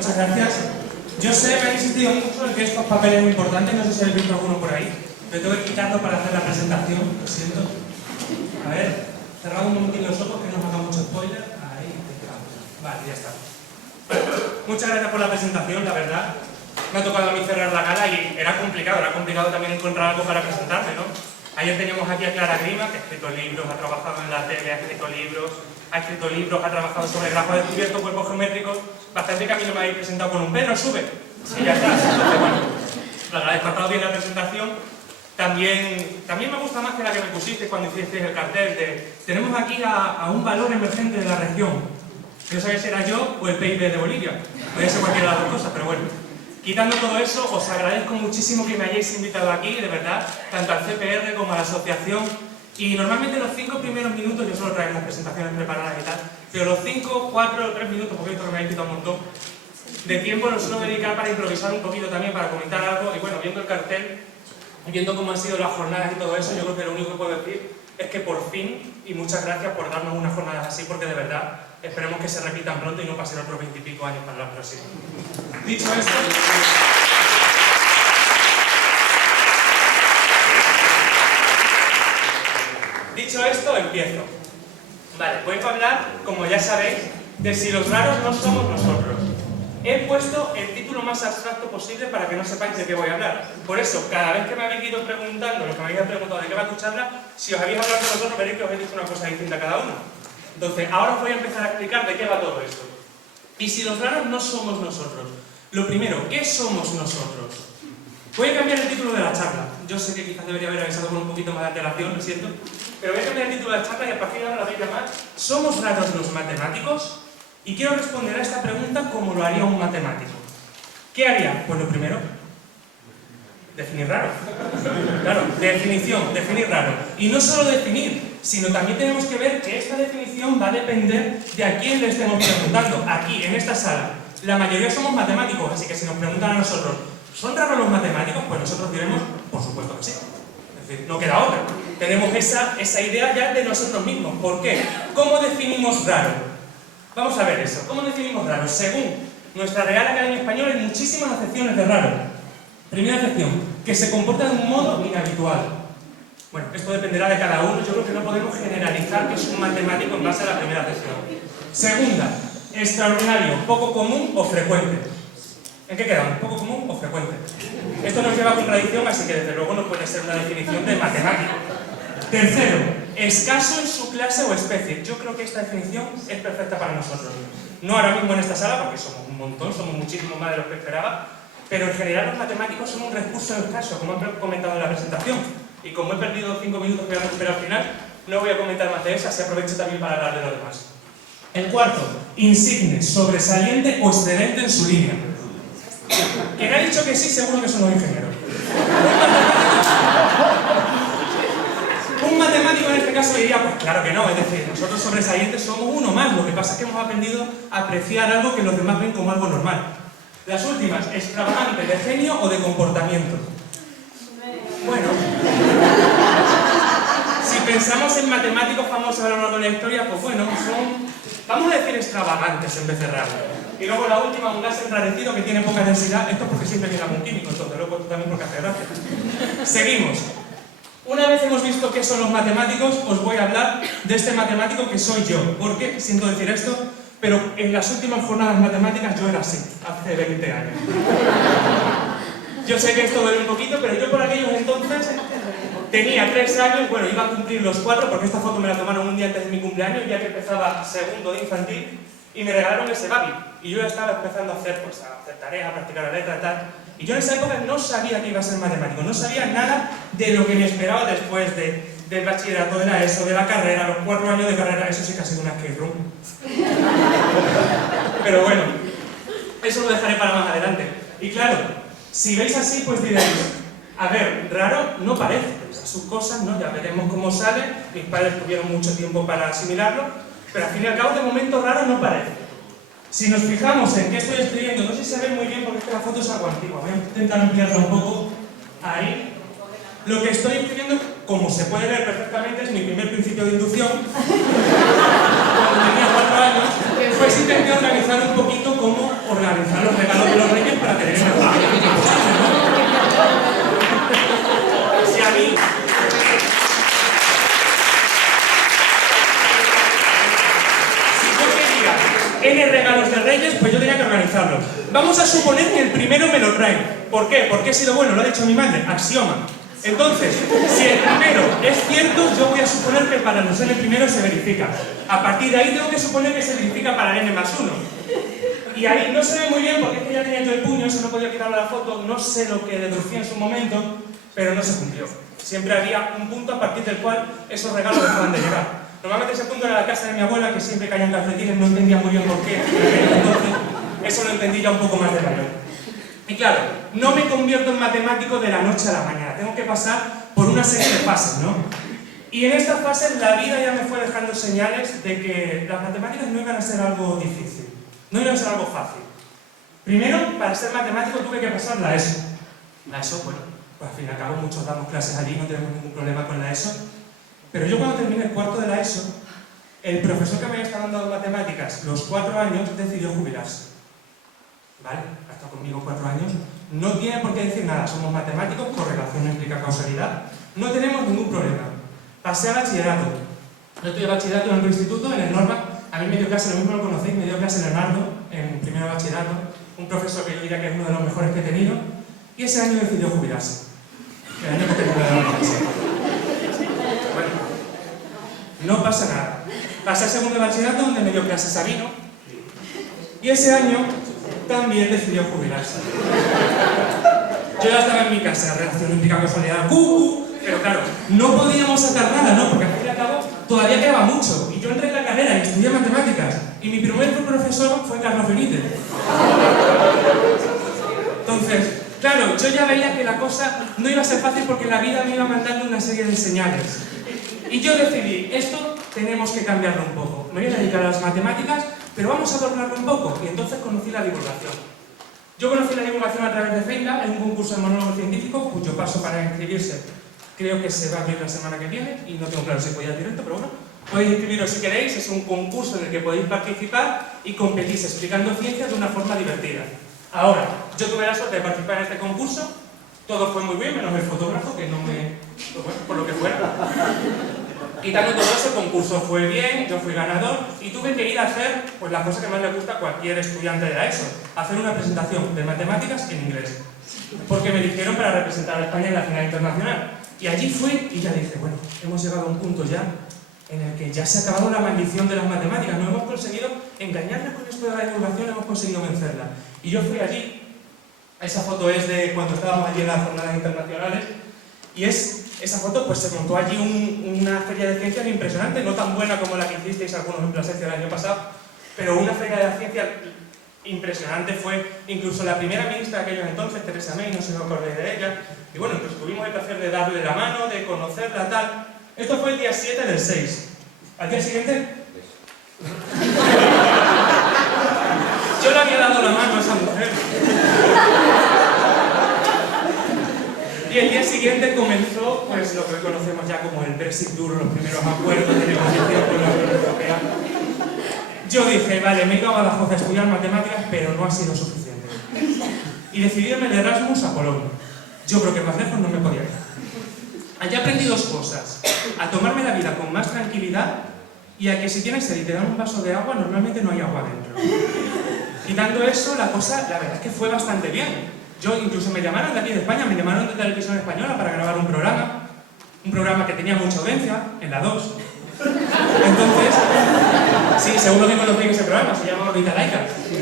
muchas gracias. Yo sé, me han insistido mucho en que estos papeles son importantes, no sé si habéis visto alguno por ahí, pero tengo que quitarlo para hacer la presentación, lo siento. A ver, cerrad un momentín los ojos que no nos haga mucho spoiler. Ahí, vale, ya está. Bueno, muchas gracias por la presentación, la verdad. Me ha tocado a mí cerrar la gala y era complicado también encontrar algo para presentarme, ¿no? Ayer teníamos aquí a Clara Grima, que ha escrito libros, ha trabajado en la tele, ha escrito libros, ha trabajado sobre grafos descubiertos, cuerpos geométricos. Bastante que a mí no me habéis presentado con un Pedro, sube. Sí, ya está. Entonces, bueno, la agradezco, ha estado bien la presentación. También me gusta más que la que me pusiste cuando hicisteis el cartel de tenemos aquí a un valor emergente de la región. No sabía si era yo o el PIB de Bolivia. Podría ser cualquiera de las dos cosas, pero bueno. Quitando todo eso, os agradezco muchísimo que me hayáis invitado aquí, de verdad, tanto al CPR como a la asociación. Y normalmente los 5 primeros minutos, yo suelo traer las presentaciones preparadas y tal, pero los 5, 4 o 3 minutos, porque esto que me habéis quitado un montón, de tiempo los suelo dedicar para improvisar un poquito también, para comentar algo. Y bueno, viendo el cartel, viendo cómo han sido las jornadas y todo eso, yo creo que lo único que puedo decir es que por fin, y muchas gracias por darnos unas jornadas así, porque de verdad esperemos que se repitan pronto y no pasen otros 20 y pico años para la próxima. Dicho esto, empiezo. Vale, voy a hablar, como ya sabéis, de si los raros no somos nosotros. He puesto el título más abstracto posible para que no sepáis de qué voy a hablar. Por eso, cada vez que me habéis ido preguntando, los que me habéis preguntado de qué va tu charla, si os habéis hablado de vosotros, veréis que os he dicho una cosa distinta a cada uno. Entonces, ahora os voy a empezar a explicar de qué va todo esto. Y si los raros no somos nosotros. Lo primero, ¿qué somos nosotros? Voy a cambiar el título de la charla. Yo sé que quizás debería haber avisado con un poquito más de antelación, lo siento. Pero voy a cambiar el título de la charla y a partir de ahora la voy a llamar ¿somos raros los matemáticos? Y quiero responder a esta pregunta como lo haría un matemático. ¿Qué haría? Pues lo primero, definir raro. Claro, definición, definir raro. Y no solo definir, sino también tenemos que ver que esta definición va a depender de a quién le estemos preguntando. Aquí, en esta sala, la mayoría somos matemáticos, así que si nos preguntan a nosotros ¿son raros los matemáticos? Pues nosotros diremos, por supuesto que sí. Es decir, no queda otra. Tenemos esa idea ya de nosotros mismos. ¿Por qué? ¿Cómo definimos raro? Vamos a ver eso. ¿Cómo definimos raro? Según nuestra Real Academia Española hay muchísimas acepciones de raro. Primera acepción, que se comporta de un modo inhabitual. Bueno, esto dependerá de cada uno. Yo creo que no podemos generalizar que es un matemático en base a la primera acepción. Segunda, extraordinario, poco común o frecuente. ¿En qué quedamos? ¿Poco común o frecuente? Esto nos lleva a contradicción, así que desde luego no puede ser una definición de matemático. Tercero, escaso en su clase o especie. Yo creo que esta definición es perfecta para nosotros. No ahora mismo en esta sala, porque somos un montón, somos muchísimo más de los que esperaba, pero en general los matemáticos son un recurso escaso, como he comentado en la presentación. Y como he perdido 5 minutos que voy a recuperar al final, no voy a comentar más de eso, así aprovecho también para hablar de lo demás. El cuarto, insigne, sobresaliente o excelente en su línea. Quien ha dicho que sí, seguro que son los ingenieros. Un matemático en este caso diría, pues claro que no, es decir, nosotros sobresalientes somos uno más, lo que pasa es que hemos aprendido a apreciar algo que los demás ven como algo normal. Las últimas, extravagante, de genio o de comportamiento. Bueno, si pensamos en matemáticos famosos a lo largo de la historia, pues bueno, son, vamos a decir extravagantes en vez de raros. Y luego la última, un gas enrarecido que tiene poca densidad. Esto es porque siempre viene algún químico, entonces lo he puesto también porque hace gracia. Seguimos. Una vez hemos visto qué son los matemáticos, os voy a hablar de este matemático que soy yo. Porque, siento decir esto, pero en las últimas jornadas matemáticas yo era así, hace 20 años. Yo sé que esto duele un poquito, pero yo por aquellos entonces tenía 3 años, bueno, iba a cumplir los 4, porque esta foto me la tomaron un día antes de mi cumpleaños, ya que empezaba segundo de infantil, y me regalaron ese Babi. Y yo ya estaba empezando a hacer tareas, a practicar la letra y tal. Y yo en esa época no sabía que iba a ser matemático, no sabía nada de lo que me esperaba después del bachillerato, de la ESO, de la carrera, los 4 años de carrera. Eso sí que ha sido una escape room. Pero bueno, eso lo dejaré para más adelante. Y claro, si veis así, pues diréis, a ver, raro no parece, sus cosas, ¿no? Ya veremos cómo sale. Mis padres tuvieron mucho tiempo para asimilarlo, pero al fin y al cabo, de momento, raro no parece. Si nos fijamos en qué estoy escribiendo, no sé si se ve muy bien porque es que la foto es algo antigua, voy a intentar ampliarla un poco. Ahí. Lo que estoy escribiendo, como se puede ver perfectamente, es mi primer principio de inducción. Cuando tenía 4 años, pues intenté organizar un poquito cómo os organizar los regalos de los Reyes para tener una familia posible, ¿no? Si a mí... N regalos de Reyes, pues yo tenía que organizarlos. Vamos a suponer que el primero me lo traen. ¿Por qué? Porque he sido bueno, lo ha dicho mi madre, axioma. Entonces, si el primero es cierto, yo voy a suponer que para los N primero se verifica. A partir de ahí tengo que suponer que se verifica para el N más 1. Y ahí no se ve muy bien porque es que ya tenía yo el puño, eso no podía quitarle la foto, no sé lo que deducía en su momento, pero no se cumplió. Siempre había un punto a partir del cual esos regalos dejaban de llegar. Normalmente ese punto era la casa de mi abuela, que siempre caían calcetines, no entendía muy bien por qué. Entonces, eso lo entendí ya un poco más de mayor. Y claro, no me convierto en matemático de la noche a la mañana. Tengo que pasar por una serie de fases, ¿no? Y en estas fases la vida ya me fue dejando señales de que las matemáticas no iban a ser algo difícil, no iban a ser algo fácil. Primero, para ser matemático tuve que pasar la ESO. La ESO, bueno, pues al fin y al cabo muchos damos clases allí, no tenemos ningún problema con la ESO. Pero yo cuando terminé el cuarto de la ESO, el profesor que me había estado dando matemáticas los 4 años decidió jubilarse. ¿Vale? Ha estado conmigo 4 años. No tiene por qué decir nada, somos matemáticos, correlación no implica causalidad. No tenemos ningún problema. Pasé a bachillerato. Yo estoy de bachillerato en otro instituto, en el Norma. A mí me dio clase, lo mismo lo conocéis, me dio clase Leonardo, en primero de bachillerato. Un profesor que yo diría que es uno de los mejores que he tenido. Y ese año decidió jubilarse. El año que terminó de dar clase. No pasa nada. Pasé al segundo de bachillerato donde me dio clase Sabino y ese año también decidió jubilarse. Yo ya estaba en mi casa, relación implica casualidad, pero claro, no podíamos sacar nada, ¿no? Porque al fin y al cabo todavía quedaba mucho. Y yo entré en la carrera y estudié matemáticas y mi primer profesor fue Carlos Benítez. Entonces, claro, yo ya veía que la cosa no iba a ser fácil porque la vida me iba mandando una serie de señales. Y yo decidí, esto tenemos que cambiarlo un poco. Me voy a dedicar a las matemáticas, pero vamos a adornarlo un poco. Y entonces conocí la divulgación. Yo conocí la divulgación a través de FEINLA, en un concurso de monólogo científico, cuyo paso para inscribirse creo que se va a abrir la semana que viene, y no tengo claro si podía directo, pero bueno. Podéis inscribiros si queréis, es un concurso en el que podéis participar y competís explicando ciencias de una forma divertida. Ahora, yo tuve la suerte de participar en este concurso, todo fue muy bien, menos el fotógrafo, que no me... pues bueno, por lo que fuera. Quitando todo eso, el concurso fue bien, yo fui ganador y tuve que ir a hacer pues, la cosa que más le gusta a cualquier estudiante de la ESO, hacer una presentación de matemáticas en inglés. Porque me eligieron para representar a España en la final internacional. Y allí fui y ya dije, bueno, hemos llegado a un punto ya en el que ya se ha acabado la maldición de las matemáticas, no hemos conseguido engañarlas con esto de la divulgación, hemos conseguido vencerla. Y yo fui allí, esa foto es de cuando estábamos allí en las jornadas internacionales, y esa foto pues se montó allí una feria de ciencias impresionante, no tan buena como la que hicisteis algunos en Plasencia el año pasado, pero una feria de ciencias impresionante. Fue incluso la primera ministra de aquellos entonces, Teresa May, no sé si os acordáis de ella, y bueno, pues tuvimos el placer de darle la mano, de conocerla, tal. Esto fue el día 7 del 6. ¿Al día siguiente? Yo le había dado la mano a esa mujer. Y el día siguiente comenzó pues, lo que hoy conocemos ya como el Brexit duro, los primeros acuerdos de negociación con la Unión Europea. Yo dije, vale, me he ido a Badajoz a estudiar matemáticas, pero no ha sido suficiente. Y decidí irme de Erasmus a Polonia. Yo creo que más lejos no me podía ir. Allí aprendí dos cosas: a tomarme la vida con más tranquilidad y a que si tienes sed y te dan un vaso de agua, normalmente no hay agua dentro. Quitando eso, la cosa, la verdad es que fue bastante bien. Yo incluso me llamaron de aquí de España, me llamaron de Televisión Española para grabar un programa que tenía mucha audiencia, en la 2. Entonces, sí, seguro que conocéis ese programa, se llama Orbita Laica.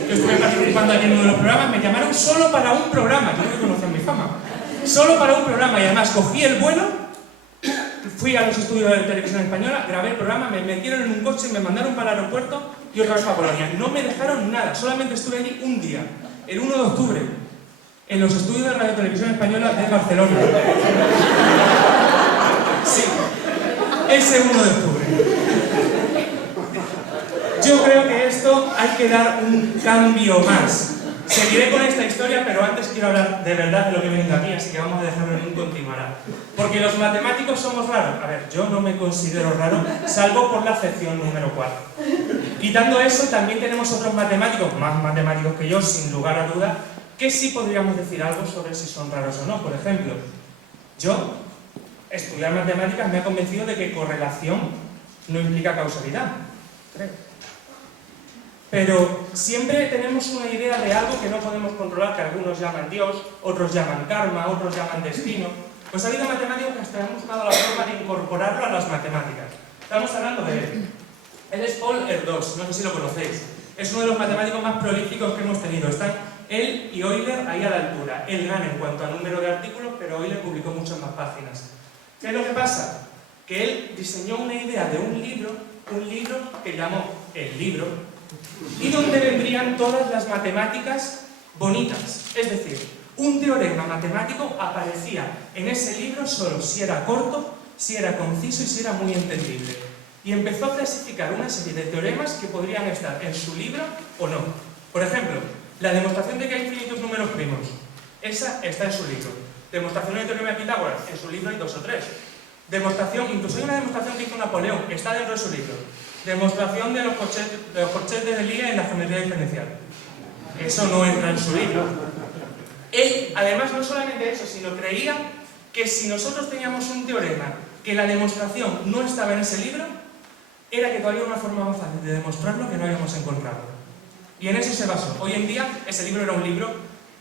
Yo estuve participando aquí en uno de los programas, me llamaron solo para un programa, yo no que conocían mi fama. Solo para un programa, y además cogí el vuelo, fui a los estudios de Televisión Española, grabé el programa, me metieron en un coche, me mandaron para el aeropuerto y otra vez para Polonia. No me dejaron nada, solamente estuve allí un día, el 1 de octubre, en los estudios de Radio Televisión Española de Barcelona. Sí, ese 1 de octubre. Yo creo que esto hay que dar un cambio más. Se Seguiré con esta historia, pero antes quiero hablar de verdad de lo que he venido aquí, así que vamos a dejarlo en un continuará. Porque los matemáticos somos raros. A ver, yo no me considero raro, salvo por la acepción número 4. Quitando eso, también tenemos otros matemáticos, más matemáticos que yo, sin lugar a duda, que sí podríamos decir algo sobre si son raros o no. Por ejemplo, yo, estudiar matemáticas me ha convencido de que correlación no implica causalidad, creo. Pero siempre tenemos una idea de algo que no podemos controlar, que algunos llaman Dios, otros llaman karma, otros llaman destino. Pues ha habido matemáticos que hasta han buscado la forma de incorporarlo a las matemáticas. Estamos hablando de él. Él es Paul Erdős, no sé si lo conocéis. Es uno de los matemáticos más prolíficos que hemos tenido. Están él y Euler ahí a la altura. Él gana en cuanto a número de artículos, pero Euler publicó muchas más páginas. ¿Qué es lo que pasa? Que él diseñó una idea de un libro que llamó El Libro, y donde vendrían todas las matemáticas bonitas. Es decir, un teorema matemático aparecía en ese libro solo si era corto, si era conciso y si era muy entendible. Y empezó a clasificar una serie de teoremas que podrían estar en su libro o no. Por ejemplo, la demostración de que hay infinitos números primos. Esa está en su libro. Demostración del teorema de Pitágoras. En su libro hay 2 o 3. Demostración, incluso hay una demostración que hizo Napoleón. Está dentro de su libro. Demostración de los corchetes de Lie en la geometría diferencial. Eso no entra en su libro. Él, además, no solamente eso, sino creía que si nosotros teníamos un teorema que la demostración no estaba en ese libro, era que todavía había una forma más fácil de demostrarlo que no habíamos encontrado. Y en eso se basó. Hoy en día, ese libro era un libro,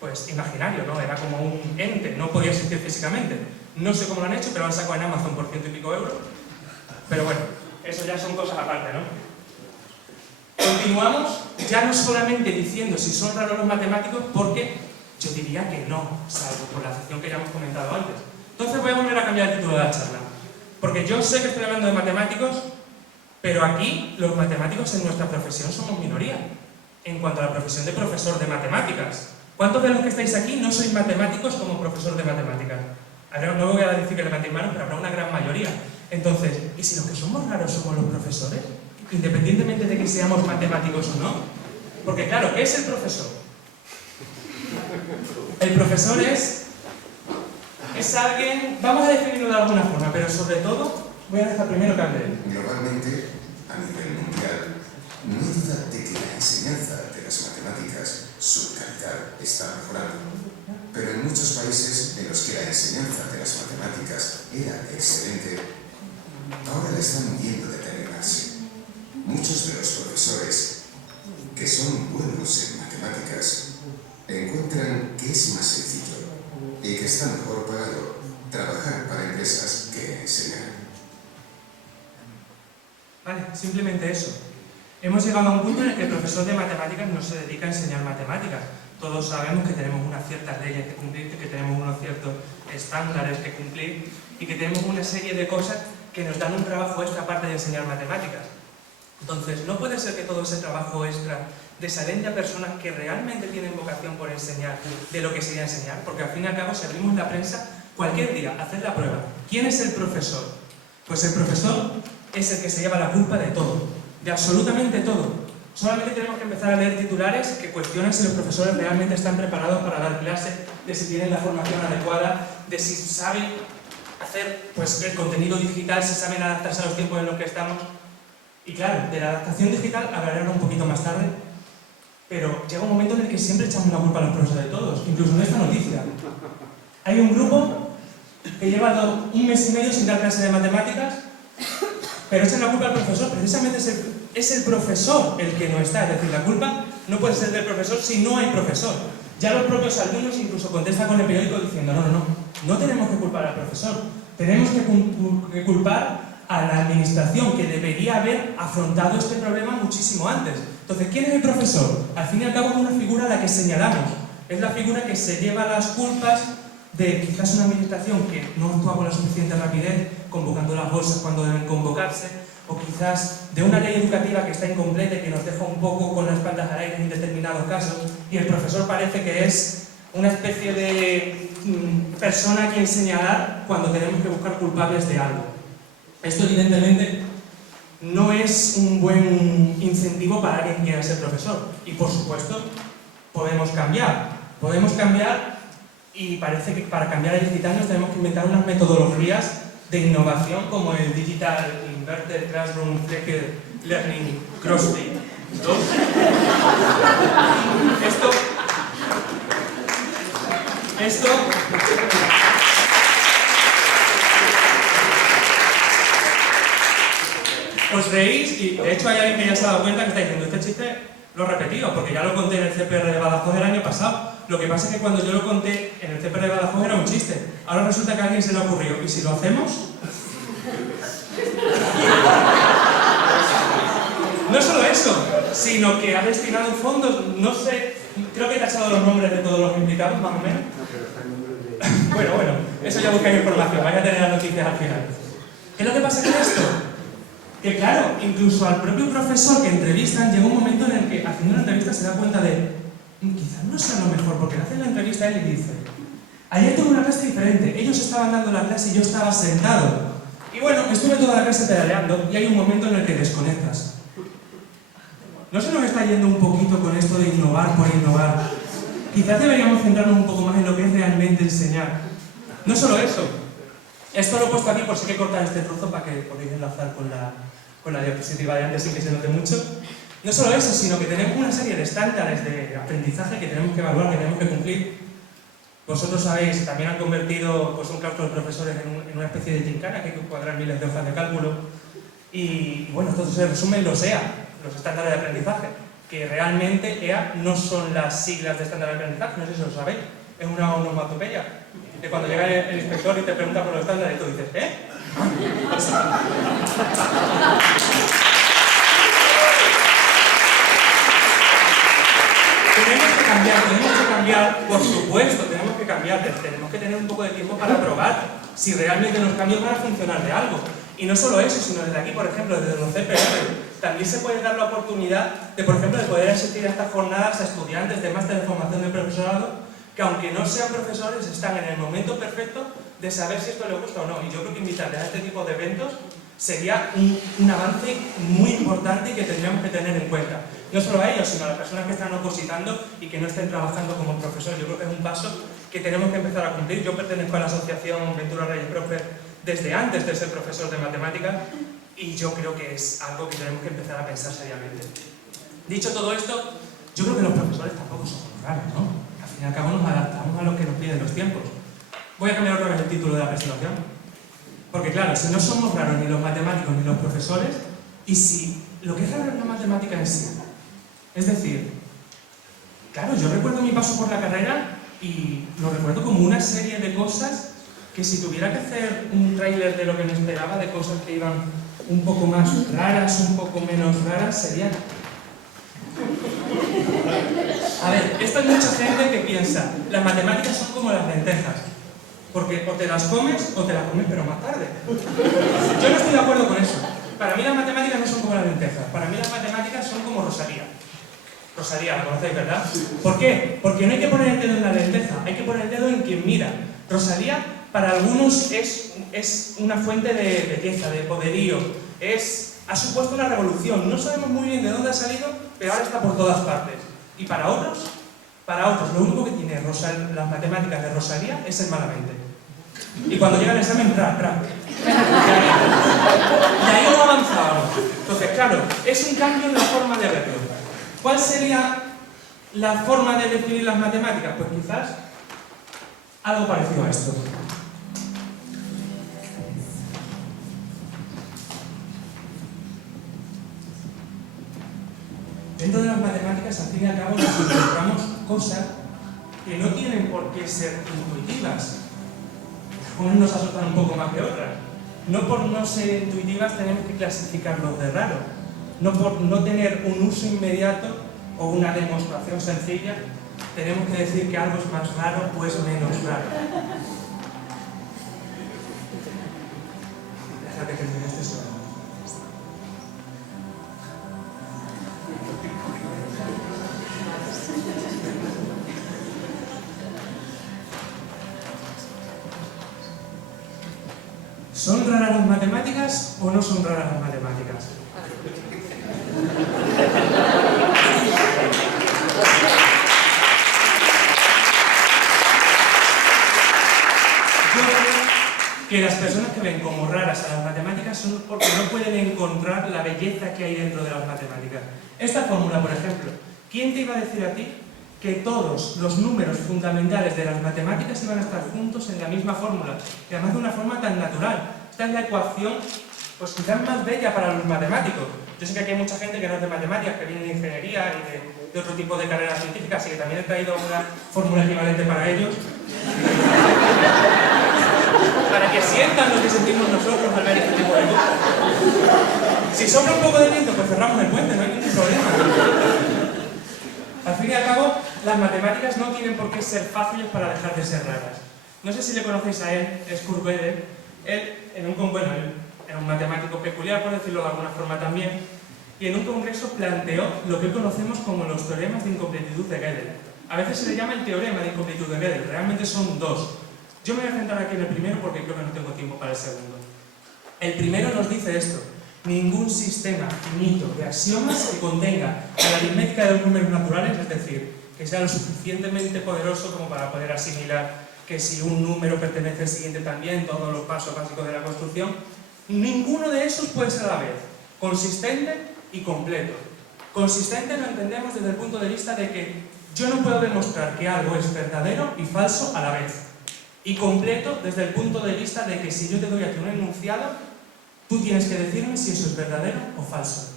pues, imaginario, ¿no? Era como un ente, no podía existir físicamente. No sé cómo lo han hecho, pero lo han sacado en Amazon por 100 y pico euros. Pero bueno, eso ya son cosas aparte, ¿no? Continuamos ya no solamente diciendo si son raros los matemáticos, porque yo diría que no, salvo por la acepción que ya hemos comentado antes. Entonces voy a volver a cambiar el título de la charla. Porque yo sé que estoy hablando de matemáticos, pero aquí los matemáticos en nuestra profesión somos minoría. En cuanto a la profesión de profesor de matemáticas. ¿Cuántos de los que estáis aquí no sois matemáticos como profesor de matemáticas? No voy a decir que levantéis manos, pero habrá una gran mayoría. Entonces, ¿y si los que somos raros somos los profesores? Independientemente de que seamos matemáticos o no. Porque claro, ¿qué es el profesor? El profesor es alguien, vamos a definirlo de alguna forma, pero sobre todo, voy a dejar primero que hable él. Globalmente, a nivel mundial, no hay duda de que la enseñanza de las matemáticas, su calidad está mejorando. Pero en muchos países en los que la enseñanza de las matemáticas era excelente, ahora la están viendo deteriorarse. Muchos de los profesores que son buenos en matemáticas encuentran que es más sencillo y que está mejor pagado trabajar para empresas que enseñar. Vale, simplemente eso. Hemos llegado a un punto en el que el profesor de matemáticas no se dedica a enseñar matemáticas. Todos sabemos que tenemos unas ciertas leyes que cumplir, que tenemos unos ciertos estándares que cumplir y que tenemos una serie de cosas que nos dan un trabajo extra aparte de enseñar matemáticas. Entonces, no puede ser que todo ese trabajo extra desalente a personas que realmente tienen vocación por enseñar de lo que sería enseñar, porque al fin y al cabo, si abrimos la prensa, cualquier día, haced la prueba. ¿Quién es el profesor? Pues el profesor es el que se lleva la culpa de todo, de absolutamente todo. Solamente tenemos que empezar a leer titulares que cuestionan si los profesores realmente están preparados para dar clase, de si tienen la formación adecuada, de si saben hacer pues, el contenido digital, si saben adaptarse a los tiempos en los que estamos. Y claro, de la adaptación digital hablaré un poquito más tarde, pero llega un momento en el que siempre echamos la culpa a los profesores de todos, incluso en esta noticia. Hay un grupo que lleva un mes y medio sin dar clase de matemáticas, pero echan la culpa al profesor. Precisamente es el profesor el que no está, es decir, la culpa no puede ser del profesor si no hay profesor. Ya los propios alumnos incluso contestan con el periódico diciendo no tenemos que culpar al profesor, tenemos que culpar a la administración, que debería haber afrontado este problema muchísimo antes. Entonces, ¿quién es el profesor? Al fin y al cabo es una figura a la que señalamos, es la figura que se lleva las culpas de quizás una administración que no actúa con la suficiente rapidez, convocando las bolsas cuando deben convocarse, o quizás de una ley educativa que está incompleta y que nos deja un poco con las espaldas al aire en determinados casos, y el profesor parece que es una especie de persona a quien señalar cuando tenemos que buscar culpables de algo. Esto evidentemente no es un buen incentivo para quien quiera ser profesor, y por supuesto podemos cambiar. Podemos cambiar y parece que para cambiar a digital tenemos que inventar unas metodologías de innovación como el Digital Inverted Classroom Flipped Learning Crossfit. Esto os reís y de hecho hay alguien que ya se ha dado cuenta que está diciendo este chiste lo he repetido porque ya lo conté en el CPR de Badajoz el año pasado. Lo que pasa es que cuando yo lo conté en el CPR de Badajoz era un chiste. Ahora resulta que a alguien se le ocurrió. ¿Y si lo hacemos? No solo eso, sino que ha destinado fondos, no sé, creo que te ha echado los nombres de todos los implicados, más o menos. Bueno, eso ya buscáis información, vais a tener las noticias al final. ¿Qué es lo que pasa con esto? Que claro, incluso al propio profesor que entrevistan llega un momento en el que haciendo una entrevista se da cuenta de quizás no sea lo mejor, porque le hacen la entrevista a él y dice ayer tuve una clase diferente, ellos estaban dando la clase y yo estaba sentado y bueno, estuve toda la clase pedaleando y hay un momento en el que desconectas. ¿No se nos está yendo un poquito con esto de innovar por innovar? Quizás deberíamos centrarnos un poco más en lo que es realmente enseñar. No solo eso, esto lo he puesto aquí por si hay que cortar este trozo para que podáis enlazar con la diapositiva de antes sin que se note mucho. No solo eso, sino que tenemos una serie de estándares de aprendizaje que tenemos que evaluar, que tenemos que cumplir. Vosotros sabéis, también han convertido pues, un claustro de profesores en una especie de gincana, que hay que cuadrar miles de hojas de cálculo. Y bueno, esto se resume en los EA, los estándares de aprendizaje, que realmente EA no son las siglas de estándar de aprendizaje, no sé si lo sabéis, es una onomatopeya. De cuando llega el inspector y te pregunta por los estándares y tú dices, ¿eh? Tenemos que cambiar, por supuesto, tenemos que cambiar, tenemos que tener un poco de tiempo para probar si realmente los cambios van a funcionar de algo. Y no solo eso, sino desde aquí, por ejemplo, desde los CPR, también se puede dar la oportunidad de, por ejemplo, de poder asistir a estas jornadas a estudiantes de máster de formación de profesorado que aunque no sean profesores, están en el momento perfecto de saber si esto les gusta o no. Y yo creo que invitarles a este tipo de eventos sería un avance muy importante y que tendríamos que tener en cuenta. No solo a ellos, sino a las personas que están opositando y que no estén trabajando como profesores. Yo creo que es un paso que tenemos que empezar a cumplir. Yo pertenezco a la asociación Ventura Reyes Profe desde antes de ser profesor de matemáticas y yo creo que es algo que tenemos que empezar a pensar seriamente. Dicho todo esto, yo creo que los profesores tampoco somos raros, ¿no? Al fin y al cabo nos adaptamos a lo que nos piden los tiempos. Voy a cambiar otra vez el título de la presentación. Porque claro, si no somos raros ni los matemáticos ni los profesores, y si lo que es raro es la matemática en sí. Es decir, claro, yo recuerdo mi paso por la carrera y lo recuerdo como una serie de cosas que si tuviera que hacer un tráiler de lo que me esperaba, de cosas que iban un poco más raras, un poco menos raras, serían... A ver, esto hay mucha gente que piensa, las matemáticas son como las lentejas, porque o te las comes pero más tarde. Yo no estoy de acuerdo con eso. Para mí las matemáticas no son como las lentejas, para mí las matemáticas son como Rosalía. Rosalía, la conocéis, ¿verdad? ¿Por qué? Porque no hay que poner el dedo en la lenteja, hay que poner el dedo en quien mira. Rosalía, para algunos, es una fuente de belleza, de poderío, ha supuesto una revolución. No sabemos muy bien de dónde ha salido, pero ahora está por todas partes. Y para otros, lo único que tiene las matemáticas de Rosalía es el malamente. Y cuando llega el examen, Y ahí no avanzamos. Entonces, claro, es un cambio en la forma de verlo. ¿Cuál sería la forma de definir las matemáticas? Pues quizás algo parecido a esto. Dentro de las matemáticas, al fin y al cabo, nos encontramos cosas que no tienen por qué ser intuitivas. Unas nos asustan un poco más que otras. No por no ser intuitivas tenemos que clasificarlos de raro. No por no tener un uso inmediato o una demostración sencilla, tenemos que decir que algo es más raro o es menos raro. Déjate que termine este solo. ¿Son raras las matemáticas o no son raras las matemáticas? que las personas que ven como raras a las matemáticas son porque no pueden encontrar la belleza que hay dentro de las matemáticas. Esta fórmula, por ejemplo, ¿quién te iba a decir a ti que todos los números fundamentales de las matemáticas iban a estar juntos en la misma fórmula? Y además de una forma tan natural. Esta es la ecuación, pues quizás más bella para los matemáticos. Yo sé que aquí hay mucha gente que no es de matemáticas, que viene de ingeniería y de otro tipo de carreras científicas, así que también he traído una fórmula equivalente para ellos. Para que sientan lo que sentimos nosotros al ver este tipo de cosas. Si sobra un poco de viento, pues cerramos el puente, no hay ningún problema. Al fin y al cabo, las matemáticas no tienen por qué ser fáciles para dejar de ser raras. No sé si le conocéis a él, es Kurt Gödel. Él era un matemático peculiar, por decirlo de alguna forma también, y en un congreso planteó lo que hoy conocemos como los teoremas de incompletitud de Gödel. A veces se le llama el teorema de incompletitud de Gödel, realmente son dos. Yo me voy a centrar aquí en el primero porque creo que no tengo tiempo para el segundo. El primero nos dice esto: ningún sistema finito de axiomas que contenga la aritmética de los números naturales, es decir, que sea lo suficientemente poderoso como para poder asimilar que si un número pertenece al siguiente también, todos los pasos básicos de la construcción, ninguno de esos puede ser a la vez consistente y completo. Consistente lo entendemos desde el punto de vista de que yo no puedo demostrar que algo es verdadero y falso a la vez. Y completo desde el punto de vista de que si yo te doy aquí un enunciado, tú tienes que decirme si eso es verdadero o falso.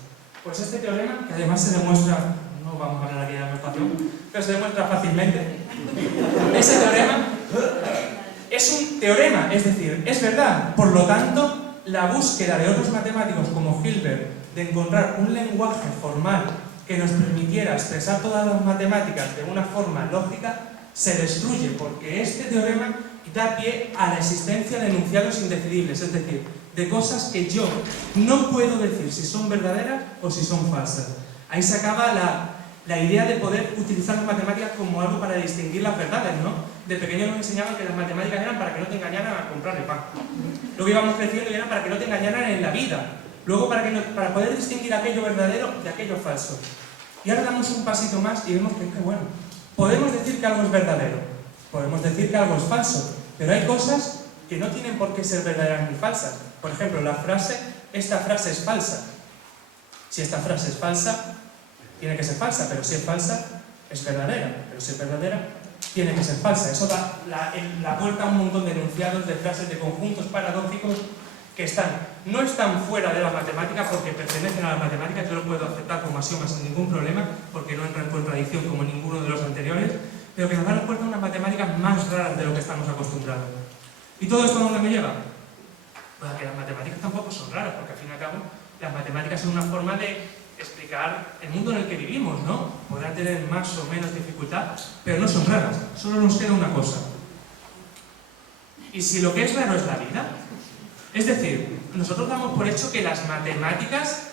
Pues este teorema, que además se demuestra, no vamos a hablar aquí de la demostración, pero se demuestra fácilmente, ese teorema es un teorema, es decir, es verdad. Por lo tanto, la búsqueda de otros matemáticos como Hilbert de encontrar un lenguaje formal que nos permitiera expresar todas las matemáticas de una forma lógica se destruye, porque este teorema da pie a la existencia de enunciados indecidibles, es decir, de cosas que yo no puedo decir si son verdaderas o si son falsas. Ahí se acaba la idea de poder utilizar las matemáticas como algo para distinguir las verdades, ¿no? De pequeños nos enseñaban que las matemáticas eran para que no te engañaran a comprar el pan. Luego íbamos creciendo y eran para que no te engañaran en la vida. Luego para poder distinguir aquello verdadero de aquello falso. Y ahora damos un pasito más y vemos que bueno, podemos decir que algo es verdadero, podemos decir que algo es falso, pero hay cosas que no tienen por qué ser verdaderas ni falsas. Por ejemplo, la frase, esta frase es falsa. Si esta frase es falsa, tiene que ser falsa, pero si es falsa, es verdadera. Pero si es verdadera, tiene que ser falsa. Eso da la puerta a un montón de enunciados, de frases, de conjuntos paradójicos que no están fuera de la matemática porque pertenecen a la matemática. Yo lo puedo aceptar como axioma sin ningún problema, porque no entra en contradicción como ninguno de los anteriores, pero que nos dan la puerta a unas matemáticas más raras de lo que estamos acostumbrados. ¿Y todo esto a dónde me lleva? Pues a que las matemáticas tampoco son raras, porque al fin y al cabo las matemáticas son una forma de explicar el mundo en el que vivimos, ¿no? Podrán tener más o menos dificultad, pero no son raras. Solo nos queda una cosa. ¿Y si lo que es raro es la vida? Es decir, nosotros damos por hecho que las matemáticas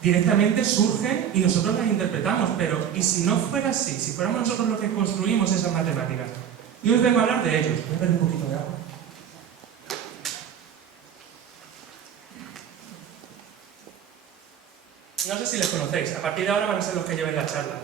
directamente surgen y nosotros las interpretamos, pero ¿y si no fuera así? Si fuéramos nosotros los que construimos esas matemáticas. Yo os vengo a hablar de ellos. Voy a beber un poquito de agua. No sé si les conocéis, a partir de ahora van a ser los que lleven la charla.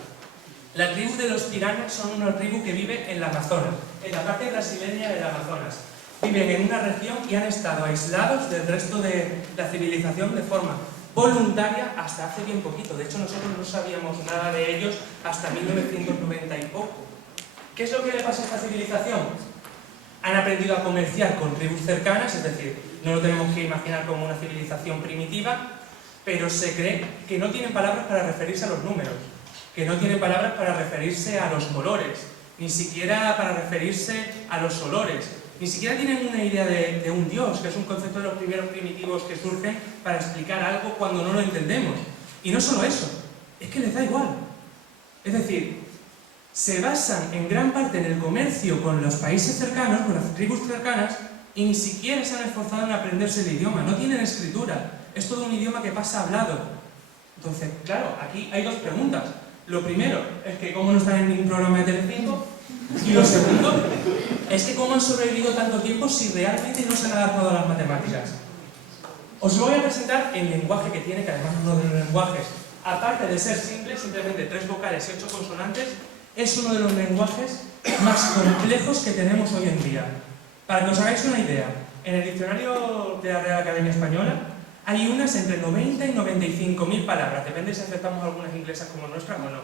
La tribu de los pirañas son una tribu que vive en la Amazonas, en la parte brasileña del Amazonas. Viven en una región y han estado aislados del resto de la civilización de forma voluntaria hasta hace bien poquito. De hecho, nosotros no sabíamos nada de ellos hasta 1990 y poco. ¿Qué es lo que le pasa a esta civilización? Han aprendido a comerciar con tribus cercanas, es decir, no lo tenemos que imaginar como una civilización primitiva, pero se cree que no tienen palabras para referirse a los números, que no tienen palabras para referirse a los colores, ni siquiera para referirse a los olores, ni siquiera tienen una idea de un dios, que es un concepto de los primeros primitivos que surgen para explicar algo cuando no lo entendemos. Y no solo eso, es que les da igual. Es decir, se basan en gran parte en el comercio con los países cercanos, con las tribus cercanas, y ni siquiera se han esforzado en aprenderse el idioma, no tienen escritura. Es todo un idioma que pasa hablado. Entonces, claro, aquí hay dos preguntas. Lo primero es que cómo no están en ningún programa de Telecinco, y lo segundo es que cómo han sobrevivido tanto tiempo si realmente no se han adaptado a las matemáticas. Os lo voy a presentar el lenguaje que tiene, que además uno de los lenguajes, aparte de ser simple, simplemente 3 vocales y 8 consonantes, es uno de los lenguajes más complejos que tenemos hoy en día. Para que os hagáis una idea, En el diccionario de la Real Academia Española hay unas entre 90 y 95.000 palabras, depende si aceptamos algunas inglesas como nuestras o no.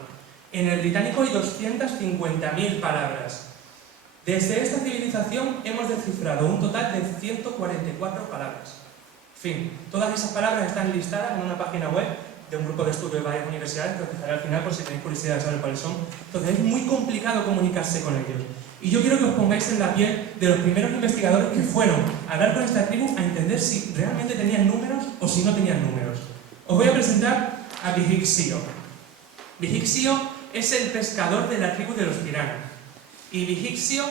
En el británico hay 250.000 palabras. Desde esta civilización hemos descifrado un total de 144 palabras. En fin, todas esas palabras están listadas en una página web de un grupo de estudio de varias universidades que os dejaré al final por si tenéis curiosidad de saber cuáles son. Entonces es muy complicado comunicarse con ellos. Y yo quiero que os pongáis en la piel de los primeros investigadores que fueron a hablar con esta tribu a entender si realmente tenían números o si no tenían números. Os voy a presentar a Bihixio. Bihixio es el pescador de la tribu de los Pirana. Y Bihixio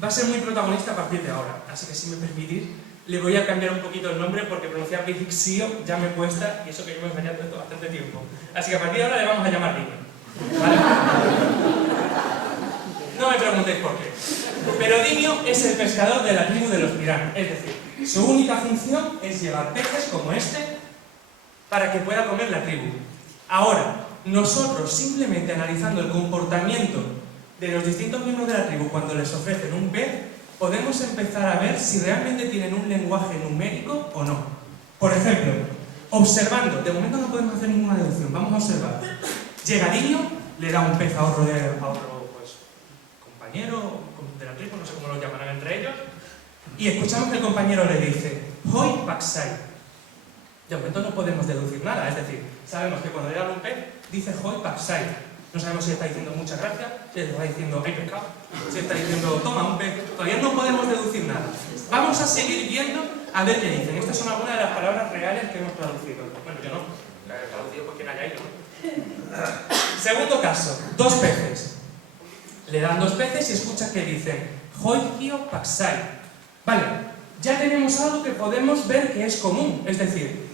va a ser muy protagonista a partir de ahora. Así que si me permitís, le voy a cambiar un poquito el nombre porque pronunciar Bihixio ya me cuesta y eso que llevo enseñando esto bastante tiempo. Así que a partir de ahora le vamos a llamar Dinio. ¿Vale? No me preguntéis por qué. Pero Dinio es el pescador de la tribu de los Pirana. Es decir, su única función es llevar peces como este para que pueda comer la tribu. Ahora, nosotros simplemente analizando el comportamiento de los distintos miembros de la tribu cuando les ofrecen un pez, podemos empezar a ver si realmente tienen un lenguaje numérico o no. Por ejemplo, observando, de momento no podemos hacer ninguna deducción, vamos a observar. Llega Dinio, le da un pez a otro compañero de la tribu, no sé cómo lo llamarán entre ellos, y escuchamos que el compañero le dice Hoi Paksai. De momento no podemos deducir nada, es decir, sabemos que cuando le dan un pez, dice Hoi Paksai. No sabemos si está diciendo muchas gracias, si está diciendo hay pescado, si está diciendo toma un pez. Todavía no podemos deducir nada. Vamos a seguir viendo a ver qué dicen. Estas son algunas de las palabras reales que hemos traducido. Bueno, yo no, la he traducido porque nadie ido, ¿no? Segundo caso, dos peces. Le dan dos peces y escucha que dicen Hoikio Paksai. Vale, ya tenemos algo que podemos ver que es común, es decir,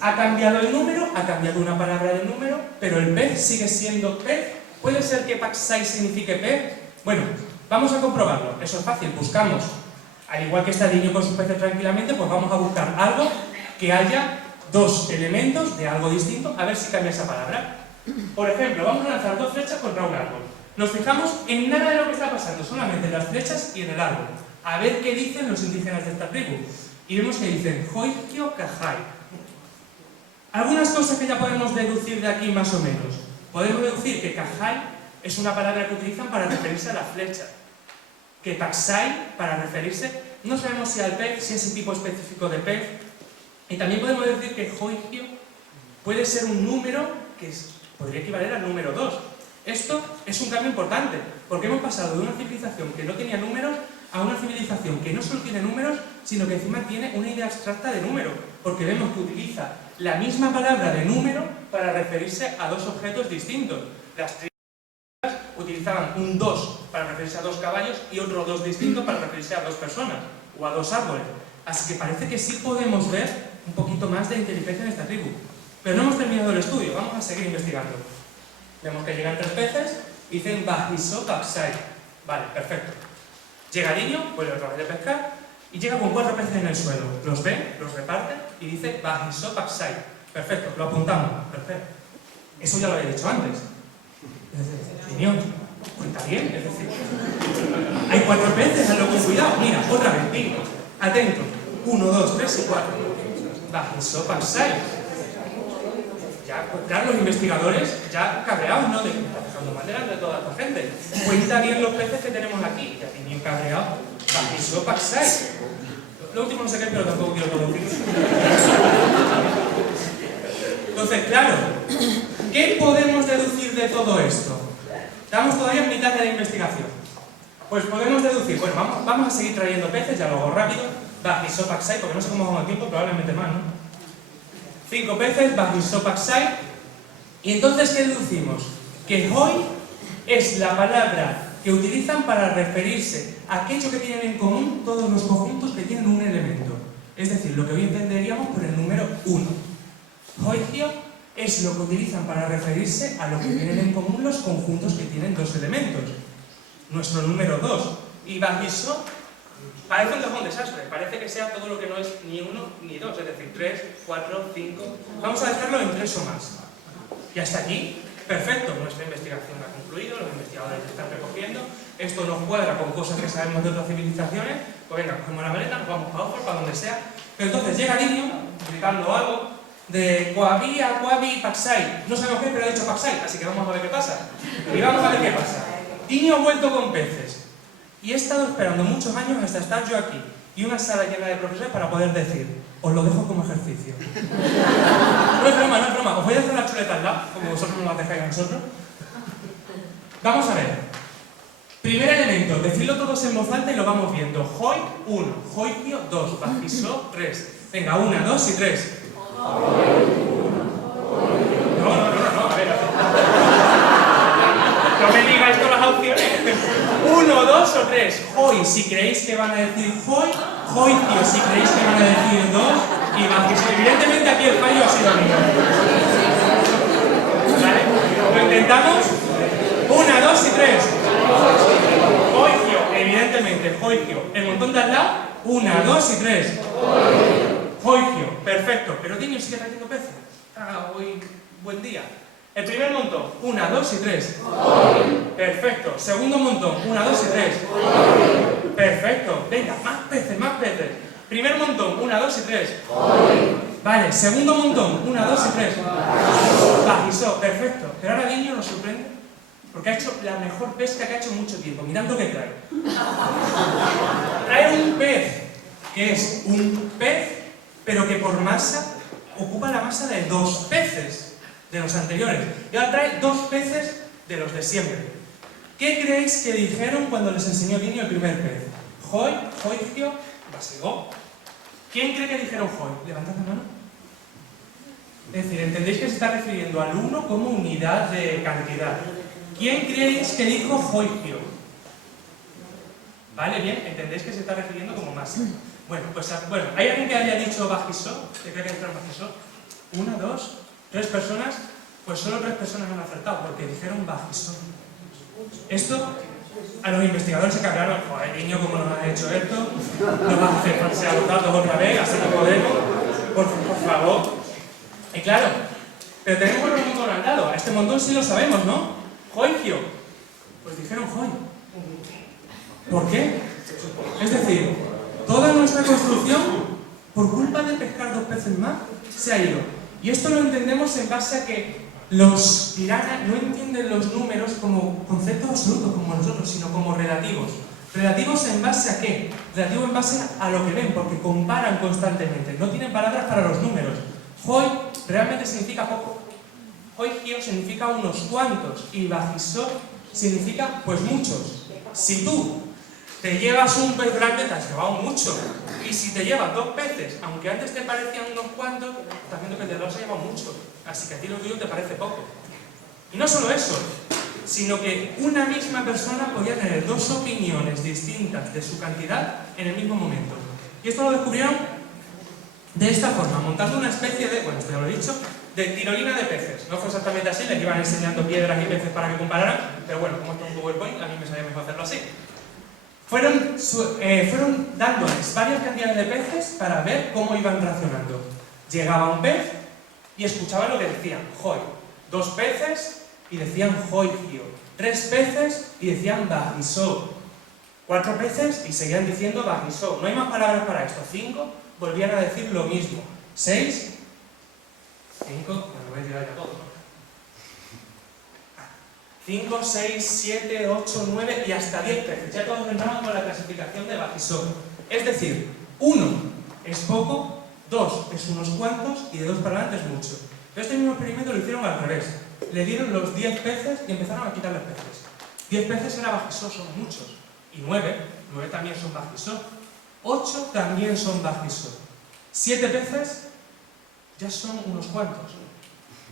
ha cambiado el número, ha cambiado una palabra del número, pero el pez sigue siendo pez. ¿Puede ser que Paksai signifique pez? Bueno, vamos a comprobarlo. Eso es fácil, buscamos. Al igual que está Dinio con sus peces tranquilamente, pues vamos a buscar algo que haya dos elementos de algo distinto, a ver si cambia esa palabra. Por ejemplo, vamos a lanzar dos flechas contra un árbol. Nos fijamos en nada de lo que está pasando, solamente en las flechas y en el árbol. A ver qué dicen los indígenas de esta tribu. Y vemos que dicen Hoikio Kajai. Algunas cosas que ya podemos deducir de aquí más o menos. Podemos deducir que Kajai es una palabra que utilizan para referirse a la flecha. Que Paksai para referirse, no sabemos si al pez, si es ese tipo específico de pez. Y también podemos decir que Hoikio puede ser un número que podría equivaler al número 2. Esto es un cambio importante, porque hemos pasado de una civilización que no tenía números a una civilización que no solo tiene números, sino que encima tiene una idea abstracta de número, porque vemos que utiliza la misma palabra de número para referirse a dos objetos distintos. Las tribus utilizaban un 2 para referirse a dos caballos y otro 2 distinto para referirse a dos personas o a dos árboles. Así que parece que sí podemos ver un poquito más de inteligencia en esta tribu. Pero no hemos terminado el estudio, vamos a seguir investigando. Vemos que llegan tres peces y dicen Bajiso Paksai. Vale, perfecto. Llega Dinio, vuelve otra vez de pescar y llega con 4 peces en el suelo. Los ve, los reparte y dice Bajiso Paksai. Perfecto, lo apuntamos. Perfecto. Eso ya lo había dicho antes. Dinio, cuenta bien, es decir, hay 4 peces, hazlo con cuidado. Mira, otra vez, Dinio, atento. 1, 2, 3 y 4. Bajiso Paksai. Ya, pues, claro, los investigadores ya cabreados, ¿no? De que está dejando mal delante de toda esta gente. Cuenta bien los peces que tenemos aquí. Ya tienen cabreado. Bajiso Paksai. Lo último no sé qué, pero tampoco quiero traducir. Entonces, claro, ¿qué podemos deducir de todo esto? Estamos todavía en mitad de la investigación. Pues podemos deducir, bueno, vamos a seguir trayendo peces, ya lo hago rápido. Bajiso Paksai, porque no sé cómo vamos a tiempo, probablemente más, ¿no? 5 peces, Bajiso Paksai. Y entonces, ¿qué deducimos? Que Hoi es la palabra que utilizan para referirse a aquello que tienen en común todos los conjuntos que tienen un elemento. Es decir, lo que hoy entenderíamos por el número 1. Hoikio es lo que utilizan para referirse a lo que tienen en común los conjuntos que tienen dos elementos. Nuestro número 2. Y Bajiso parece un desastre, parece que sea todo lo que no es ni 1 ni 2, es decir, 3, 4, 5... Vamos a dejarlo en 3 o más. Y hasta aquí, perfecto, nuestra investigación ha concluido, los investigadores están recogiendo, esto nos cuadra con cosas que sabemos de otras civilizaciones, pues venga, cogemos la maleta, nos vamos para Oxford, para donde sea. Pero entonces llega el niño gritando algo de Coaví, Aquavi, Paxai. No sabemos qué, pero ha dicho Paxai, así que vamos a ver qué pasa. Y vamos a ver qué pasa. Niño vuelto con peces. Y he estado esperando muchos años hasta estar yo aquí y una sala llena de profesores para poder decir, os lo dejo como ejercicio. No es broma, no es broma. Os voy a hacer la chuleta al lado, como vosotros nos la dejáis a nosotros. Vamos a ver. Primer elemento, decirlo todos en voz alta y lo vamos viendo. Hoi, 1. Hoikio, 2. Bajisó, 3. Venga, 1, 2 y 3. No, a ver. No me digáis todas las opciones. 1, 2 o 3. Hoi, si creéis que van a decir hoi. Hoikio, si creéis que van a decir 2. Y bajisó. Evidentemente aquí el fallo ha sido mío. ¿Vale? ¿Lo intentamos? 1, 2 y 3. Hoikio, evidentemente, Hoikio. El montón de al lado, 1, 2 y 3. Hoikio, perfecto. Pero Dinio sigue trayendo peces. Hoy, buen día. El primer montón, 1, 2 y 3. Perfecto. Segundo montón, 1, 2 y 3. Perfecto. Venga, más peces, más peces. Primer montón, 1, 2 y 3. Vale, segundo montón, 1, 2 y 3. Bajisó, perfecto. Pero ahora Dinio nos sorprende porque ha hecho la mejor pesca que ha hecho en mucho tiempo. Mirad lo que trae. Trae un pez, que es un pez, pero que por masa ocupa la masa de 2 peces de los anteriores. Y ahora trae 2 peces de los de siempre. ¿Qué creéis que dijeron cuando les enseñó Dinio el primer pez? Hoi, Hoikio, Basigó. ¿Quién cree que dijeron Hoi? Levantad la mano. Es decir, entendéis que se está refiriendo al 1 como unidad de cantidad. ¿Quién creéis que dijo Hoikio? Vale, bien, entendéis que se está refiriendo como masa. Bueno, pues ¿hay alguien que haya dicho Bajisó? ¿Que cree que dijeron Bajisó? 1, 2, 3 personas. Pues solo 3 personas han acertado, porque dijeron Bajisó. Esto, a los investigadores se cabrearon. Joder, niño, ¿cómo nos has hecho esto? Nos vas a hacer falsear los datos otra vez, así que podemos. Por favor. Y claro, pero tenemos otro montón al lado. A este montón sí lo sabemos, ¿no? Hoikio. Pues dijeron Hoi. ¿Por qué? Es decir, toda nuestra construcción, por culpa de pescar 2 peces más, se ha ido. Y esto lo entendemos en base a que los piratas no entienden los números como conceptos absolutos como nosotros, sino como relativos. ¿Relativos en base a qué? Relativos en base a lo que ven, porque comparan constantemente. No tienen palabras para los números. Hoi realmente significa poco. Hoikio significa unos cuantos. Y Bajisó significa pues muchos. Si tú te llevas un pez grande, te has llevado mucho. Y si te llevas 2 peces, aunque antes te parecían unos cuantos, estás viendo que te los has llevado mucho. Así que a ti lo tuyo te parece poco. Y no solo eso, sino que una misma persona podía tener 2 opiniones distintas de su cantidad en el mismo momento. Y esto lo descubrieron de esta forma, montando una especie de, bueno, esto ya lo he dicho, de tirolina de peces. No fue exactamente así, les iban enseñando piedras y peces para que compararan, pero bueno, como esto es un PowerPoint, a mí me sabía mejor hacerlo así. Fueron dándoles varias cantidades de peces para ver cómo iban racionando. Llegaba un pez y escuchaban lo que decían, Hoi. 2 peces y decían Hoikio. 3 peces y decían Bajisó. 4 peces y seguían diciendo Bajisó. No hay más palabras para esto. 5 volvían a decir lo mismo. 6, 5, me lo voy a tirar ya todo, ¿no? 5, 6, 7, 8, 9 y hasta 10 peces. Ya todos entramos con la clasificación de Bajisó. Es decir, 1 es poco, 2 es unos cuantos y de 2 para adelante es mucho. Pero este mismo experimento lo hicieron al revés. Le dieron los 10 peces y empezaron a quitarles peces. 10 peces era Bajisó, son muchos. Y 9 también son Bajisó. 8 también son Bajisó. 7 peces ya son unos cuantos.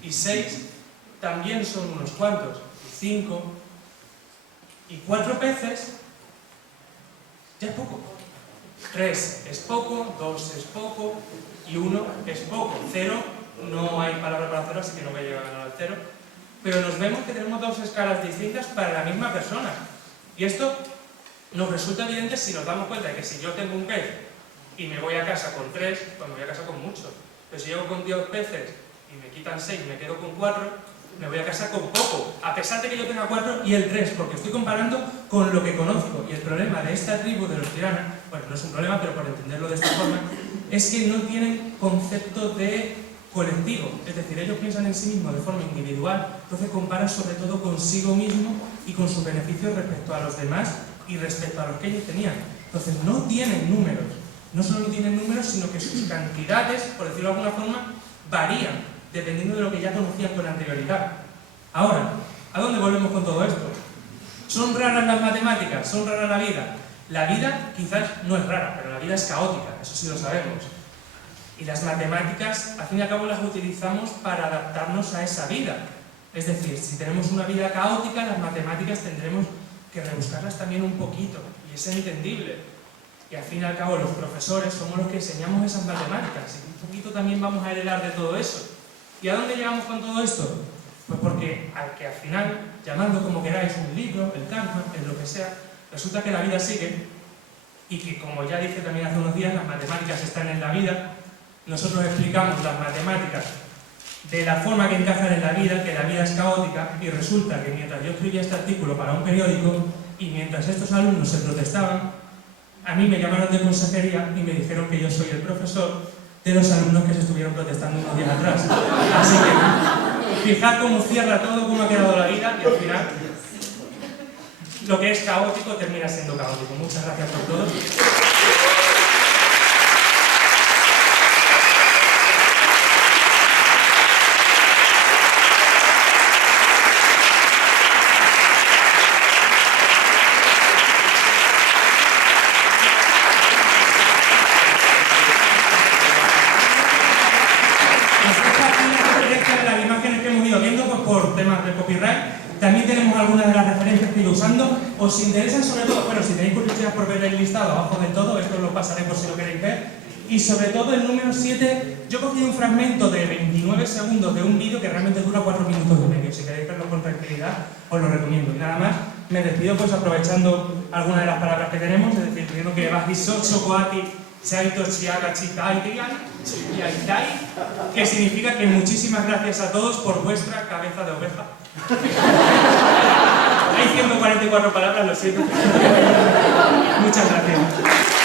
Y 6 también son unos cuantos. 5 y 4 peces ya es poco. 3 es poco, 2 es poco y 1 es poco. 0, no hay palabra para 0, así que no voy a llegar a ganar al 0. Pero nos vemos que tenemos 2 escalas distintas para la misma persona. Y esto nos resulta evidente si nos damos cuenta de que si yo tengo un pez y me voy a casa con 3, pues me voy a casa con muchos. Pero si llego con 10 peces y me quitan 6 y me quedo con 4, me voy a casar con poco, a pesar de que yo tenga 4 y él 3, porque estoy comparando con lo que conozco. Y el problema de esta tribu de los tiranos, bueno, no es un problema, pero por entenderlo de esta forma, es que no tienen concepto de colectivo, es decir, ellos piensan en sí mismos de forma individual, entonces comparan sobre todo consigo mismo y con sus beneficios respecto a los demás y respecto a los que ellos tenían. Entonces no tienen números, no solo no tienen números, sino que sus cantidades, por decirlo de alguna forma, varían dependiendo de lo que ya conocían con anterioridad. Ahora, ¿a dónde volvemos con todo esto? ¿Son raras las matemáticas? ¿Son rara la vida? La vida quizás no es rara, pero la vida es caótica, eso sí lo sabemos. Y las matemáticas, al fin y al cabo, las utilizamos para adaptarnos a esa vida. Es decir, si tenemos una vida caótica, las matemáticas tendremos que rebuscarlas también un poquito, y es entendible. Y al fin y al cabo, los profesores somos los que enseñamos esas matemáticas, y un poquito también vamos a heredar de todo eso. ¿Y a dónde llegamos con todo esto? Pues porque al final, llamando como queráis un libro, el karma, el lo que sea, resulta que la vida sigue y que, como ya dije también hace unos días, las matemáticas están en la vida. Nosotros explicamos las matemáticas de la forma que encajan en la vida, que la vida es caótica, y resulta que mientras yo escribía este artículo para un periódico y mientras estos alumnos se protestaban, a mí me llamaron de consejería y me dijeron que yo soy el profesor de los alumnos que se estuvieron protestando unos días atrás. Así que, fijad cómo cierra todo, cómo ha quedado la vida, y al final, lo que es caótico termina siendo caótico. Muchas gracias por todo. Por temas de copyright, también tenemos algunas de las referencias que he ido usando. Os interesan sobre todo, bueno, si tenéis curiosidad por ver el listado abajo de todo, esto os lo pasaré por si lo queréis ver. Y sobre todo el número 7, yo he cogido un fragmento de 29 segundos de un vídeo que realmente dura 4 minutos y medio. Si queréis verlo con tranquilidad, os lo recomiendo. Y nada más, me despido pues aprovechando algunas de las palabras que tenemos, es decir, primero que bajiso, chocoati, chaito, chiaga, chica, que significa que muchísimas gracias a todos por vuestra cabeza de oveja. Hay 144 palabras, lo siento. Muchas gracias.